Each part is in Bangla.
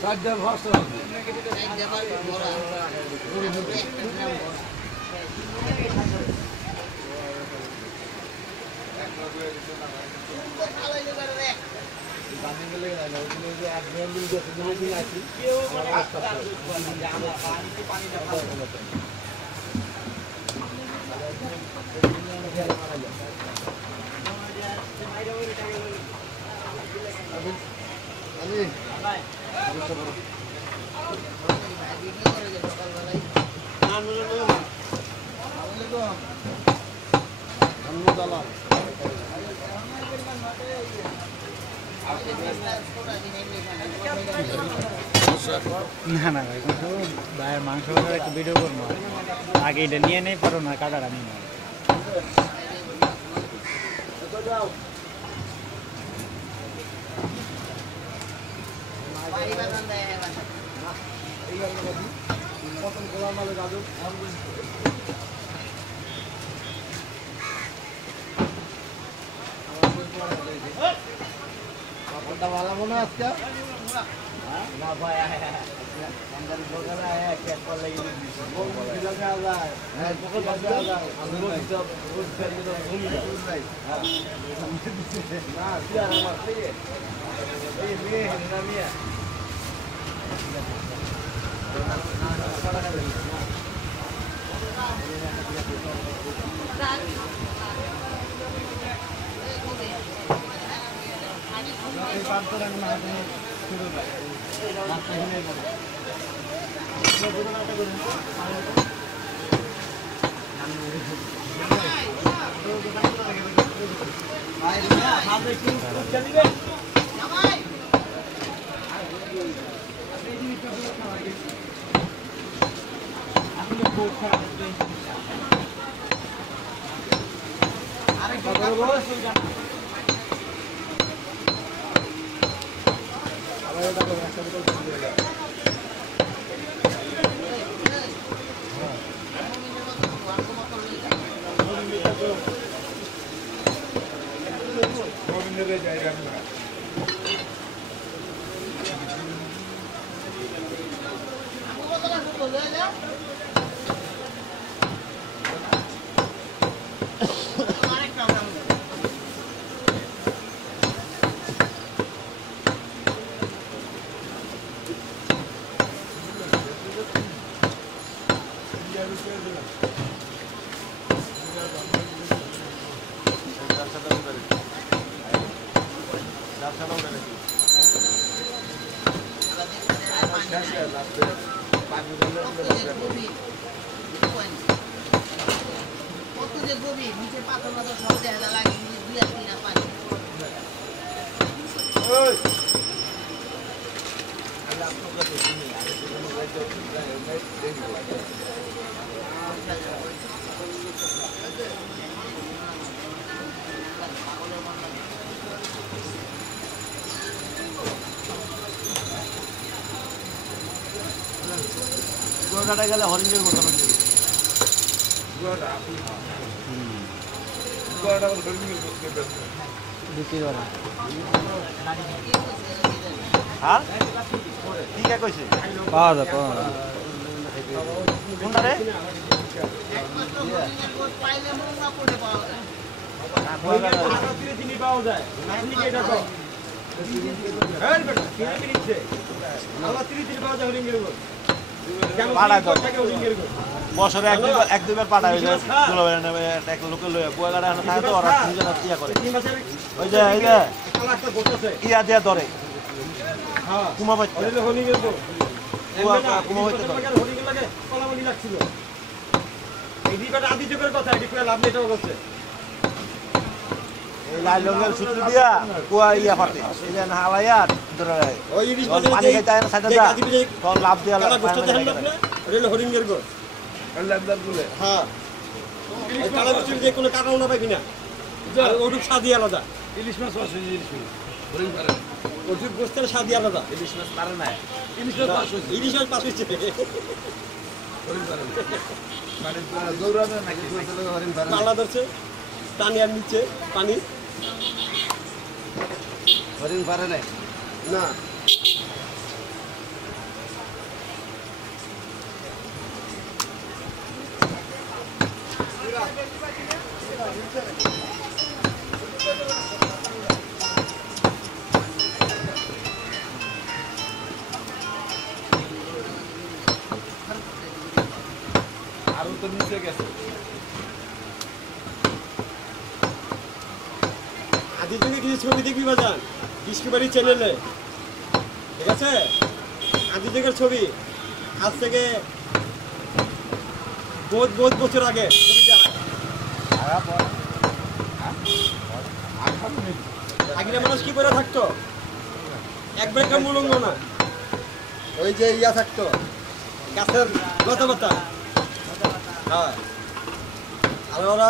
চারটা ভাষা না না ভাই ভাইয়ের মাংস কাটার একটু ভিডিও করবো আগে এটা নিয়ে নেই পারো না কাটার আমি না वाला मना आजका ना भाई आया अंदर बगल आया क्या कॉल लगी वो बिला में आ रहा है बगल बंद आ रहा है हम लोग सब रोड पे तो घूम रहे हैं ना क्या मत ये ना मिया গেলে হরিণের মতো পাওয়া যায় কোনটা রে পাওয়া যায় বছরে এক দুইবার পাঠা হয়ে যায় এক লোকে কুয়াকাটা থাকে তো ওরা নিজেরা ইয়া করে ওই যে এই যে ইয়া দিয়া ধরে কুমা বাচ্চা কুমা বাচ্চা লাল রঙের সূত্র দিয়া কুয়া ইয়া ফাটে এই যে হালাইয়া পানি খাইতে হয় না সাইডে যা তখন লাভ দিয়া হরিঙ্গের গো হ্যাঁ কালা বছর যে কোনো কাটাও না পাইবি না ওটুক স্বাদি আলাদা ইলিশ মাছ আছে হরিং পারে ওটুক গোস্তের স্বাদি আলাদা ইলিশ মাছ পারে না ইলিশ মাছ পাস হচ্ছে হরিং পারে মানে দৌড়াবে নাকি হরিং পারে পালা ধরছে টানিয়ার নিচে পানি হরিং পারে না আরো তো নিচে গেছে আদি থেকে কিছু ছবি দেখবি বাজান ডিসকভারি চ্যানেলে ঠিক আছে আদি থেকে ছবি আজ থেকে বহুত বহুত বছর আগে ছবিটা আগে মানুষ কি করে থাকতো একবার একটা মুলঙ্গ না ওই যে ইয়া থাকতো গাছের লতা পাতা হ্যাঁ আর ওরা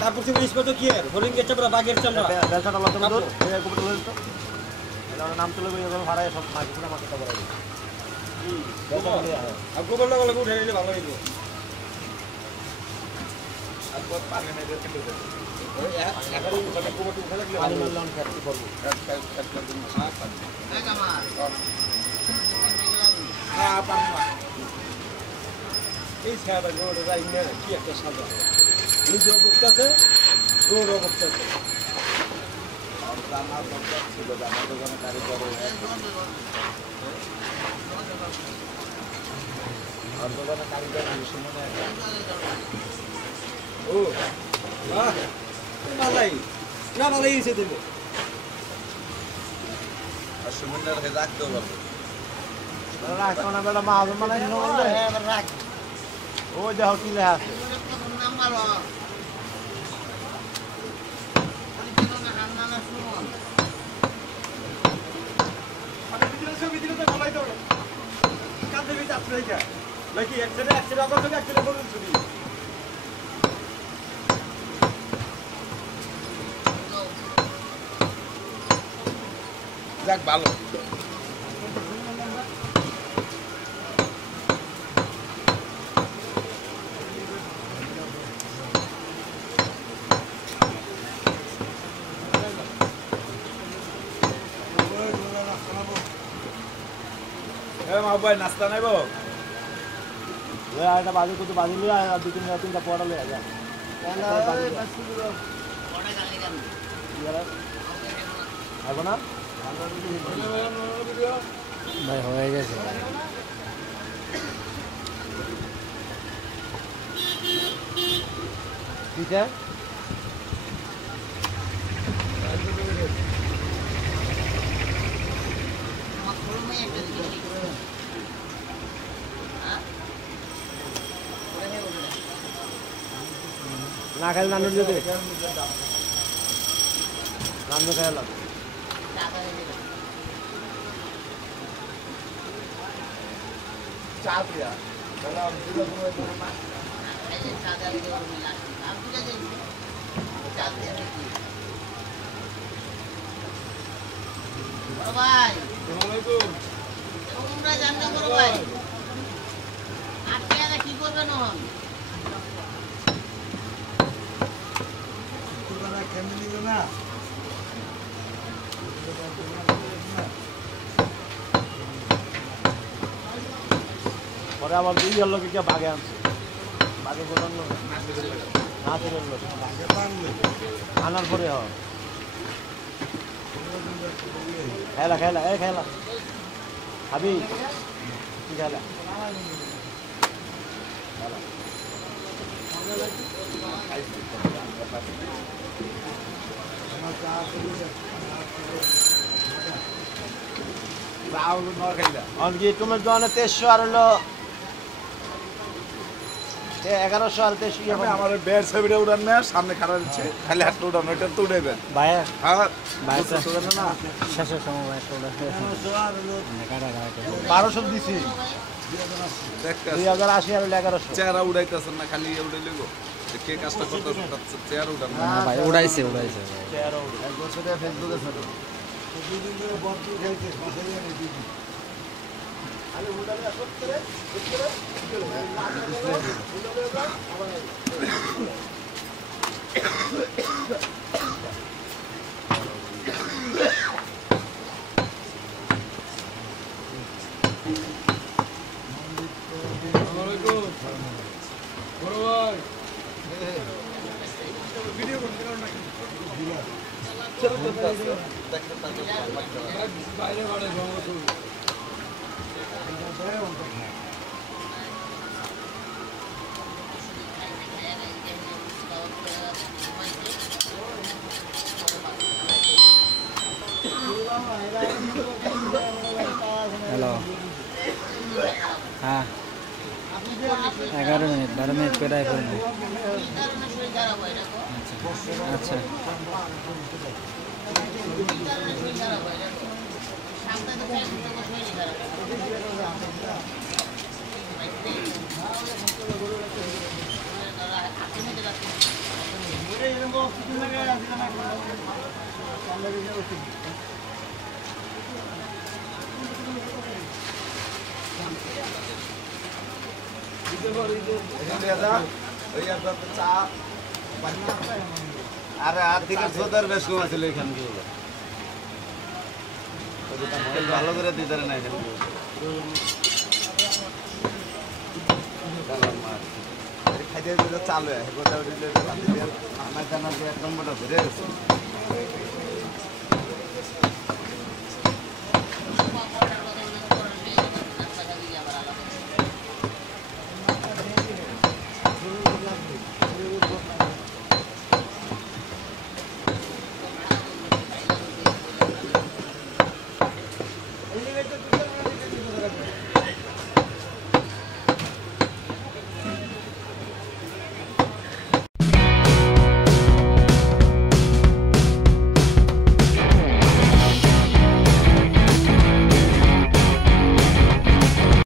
তারপর থেকে জিনিসপত্র কি আর হরিণের চামড়া বাঘের চামড়া ব্যবসাটা লতা পাতা নাম তুলে ভাড়ায় সব মার্কেটে মার্কেটটা বড় আর গোবর লাগালে উঠে নিলে ভালো হইব আর কত পারবে না এটা ছিল ওই এখন ওখানে গোবর উঠে লাগলে পানি মারলাম ফ্যাক্টরি করব হ্যাঁ পানি এই ছাড়া গোবর রাই না কি একটা সাজা নিজেও বকতেছে গোবরও বকতেছে আর দানা দরকার ছিল দানা দোকানে কারিগর আর দোকানে কারিগর সময় ও বাহ ভালোই না ভালোই এসে দেবে আর সমুদ্রের হে রাখতে পারবে রাখো না বেটা মা আজম মানে রাখ ও যাও কি লেখা আছে নাকি একসাথে আবার থেকে একসাথে বলুন ছবি যাক ভালো ভাই নাস্তা নাইব এটা বাজে কত বাজি লিয়া আর দুই তিনটা পড়া লিয়া যা হবে না ভাই হয়ে গেছে ঠিক আছে না খাইলে নানু দিতে নানু খাইলাম চা দিয়া ভাই আসসালামু তোমরা জানতে পারো ভাই আর টাকা কি করবেন হন তোমরা কেমন নিবে না পরে আবার দুই লোক কে বাগে আনছে বাগে গোটার লোক না ফেরার লোক আনার পরে হ খেলা খেলা এ খেলা খাবি কি খেলা অনকি তোমার দোকানে 1300 আর হলো 1100 আর 1300 আমার বের ছবিটা উড়ান না সামনে খারাপ হচ্ছে খালি হাতটা উড়ান ওইটা তো উড়াইবেন ভাই হ্যাঁ ভাই না শেষের সময় ভাই তোলা 1200 দিছি 2080 আর 1100 চেহারা উড়াইতেছেন না খালি উড়াইলে গো কে কাজটা করতেছে চেহারা উড়ান না ভাই উড়াইছে চেয়ারও এক বছর ধরে ফেসবুকে ছিল হ্যালো হ্যাঁ 11 মিনিট 12 মিনিট করে ফেলবো আচ্ছা আরে আর্থিকের সোদার বেশ কম আছিল এখানে ভালো করে দিতে না এখানে খাইতে চালু হয় গোটা আমার জানার এক নম্বরটা ধরে গেছে